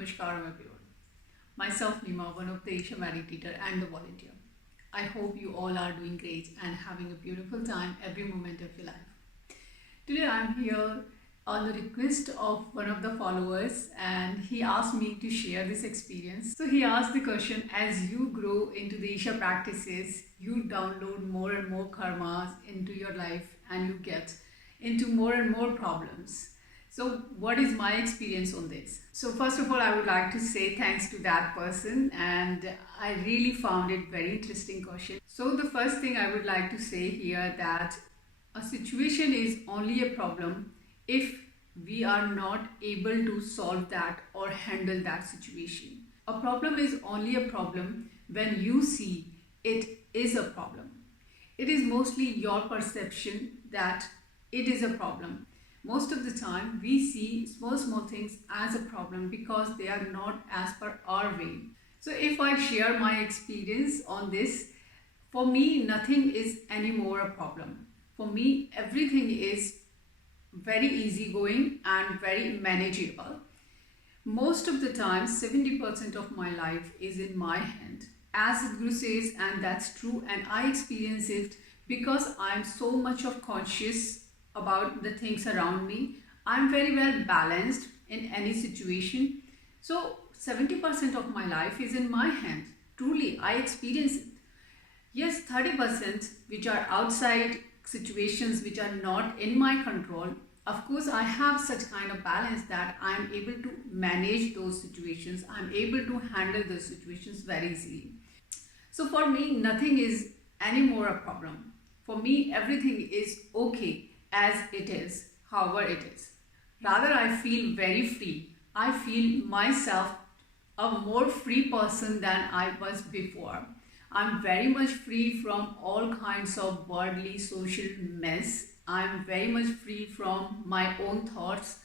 Namaskaram everyone. Myself Nima, one of the Asia meditator and the volunteer. I hope you all are doing great and having a beautiful time every moment of your life. Today I'm here on the request of one of the followers and he asked me to share this experience. So he asked the question, as you grow into the Isha practices, you download more and more karmas into your life and you get into more and more problems. So what is my experience on this? So first of all, I would like to say thanks to that person and I really found it very interesting question. So the first thing I would like to say here that a situation is only a problem if we are not able to solve that or handle that situation. A problem is only a problem when you see it is a problem. It is mostly your perception that it is a problem. Most of the time we see small things as a problem because they are not as per our way. So if I share my experience on this, for me nothing is anymore a problem. For me everything is very easygoing and very manageable. Most of the time 70% of my life is in my hand, as the Guru says, and that's true, and I experience it because I'm so much of conscious about the things around me. I'm very well balanced in any situation. So 70% of my life is in my hand. Truly, I experience it. Yes, 30% which are outside situations which are not in my control. Of course, I have such kind of balance that I'm able to manage those situations. I'm able to handle those situations very easily. So for me, nothing is anymore a problem. For me, everything is okay as it is, however it is. Rather, I feel very free. I feel myself a more free person than I was before. I'm very much free from all kinds of worldly social mess. I'm very much free from my own thoughts.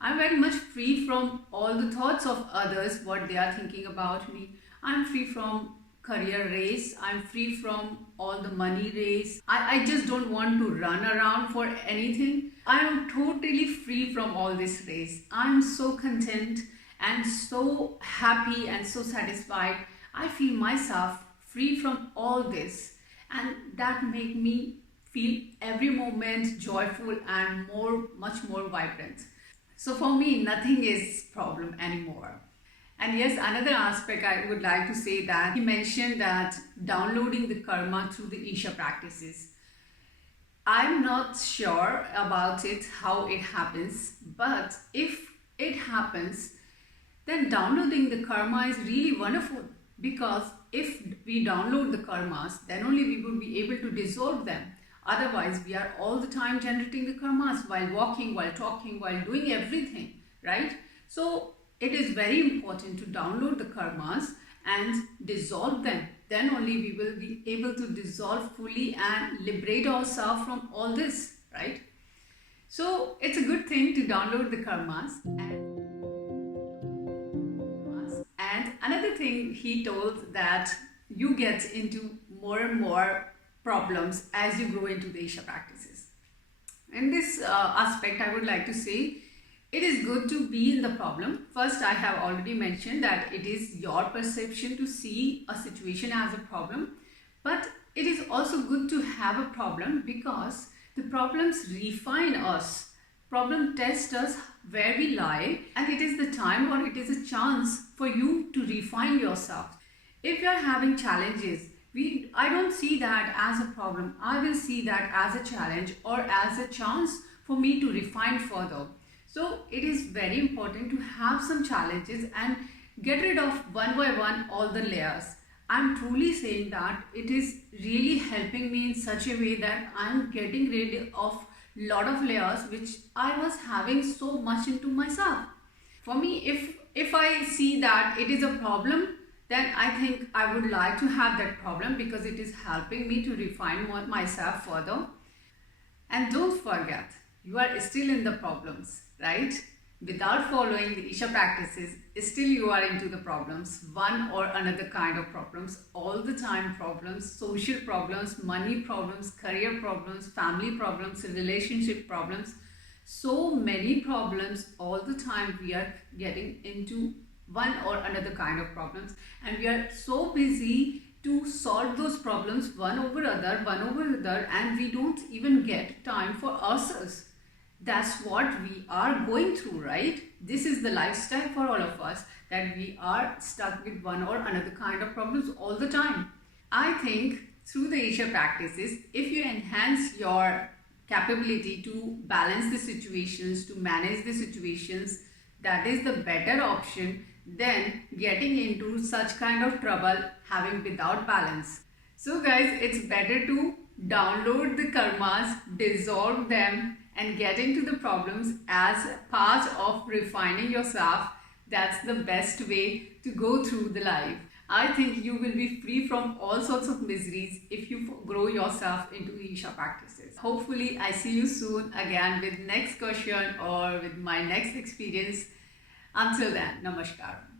I'm very much free from all the thoughts of others, what they are thinking about me. I'm free from career race. I'm free from all the money race. I just don't want to run around for anything. I am totally free from all this race. I'm so content and so happy and so satisfied. I feel myself free from all this, and that make me feel every moment joyful and much more vibrant. So for me nothing is problem anymore. And yes, another aspect I would like to say that he mentioned that downloading the karma through the Isha practices. I'm not sure about it, how it happens, but if it happens, then downloading the karma is really wonderful, because if we download the karmas, then only we will be able to dissolve them. Otherwise, we are all the time generating the karmas while walking, while talking, while doing everything, right? So it is very important to download the karmas and dissolve them. Then only we will be able to dissolve fully and liberate ourselves from all this, right? So it's a good thing to download the karmas. And another thing he told that you get into more and more problems as you grow into the Isha practices. In this aspect, I would like to say it is good to be in the problem. First, I have already mentioned that it is your perception to see a situation as a problem, but it is also good to have a problem because the problems refine us. Problem test us where we lie, and it is the time or it is a chance for you to refine yourself. If you are having challenges, I don't see that as a problem. I will see that as a challenge or as a chance for me to refine further. So it is very important to have some challenges and get rid of one by one all the layers. I'm truly saying that it is really helping me in such a way that I'm getting rid of lot of layers which I was having so much into myself. For me, if I see that it is a problem, then I think I would like to have that problem because it is helping me to refine myself further. And don't forget, you are still in the problems, right? Without following the Isha practices, still you are into the problems, one or another kind of problems, all the time problems, social problems, money problems, career problems, family problems, relationship problems. So many problems all the time we are getting into one or another kind of problems, and we are so busy to solve those problems one over other, and we don't even get time for ourselves. That's what we are going through, right? This is the lifestyle for all of us, that we are stuck with one or another kind of problems all the time. I think through the Isha practices, if you enhance your capability to balance the situations, to manage the situations, that is the better option than getting into such kind of trouble having without balance. So guys, it's better to download the karmas, dissolve them, and get into the problems as part of refining yourself. That's the best way to go through the life. I think you will be free from all sorts of miseries if you grow yourself into Isha practices. Hopefully, I see you soon again with next question or with my next experience. Until then, Namaskar.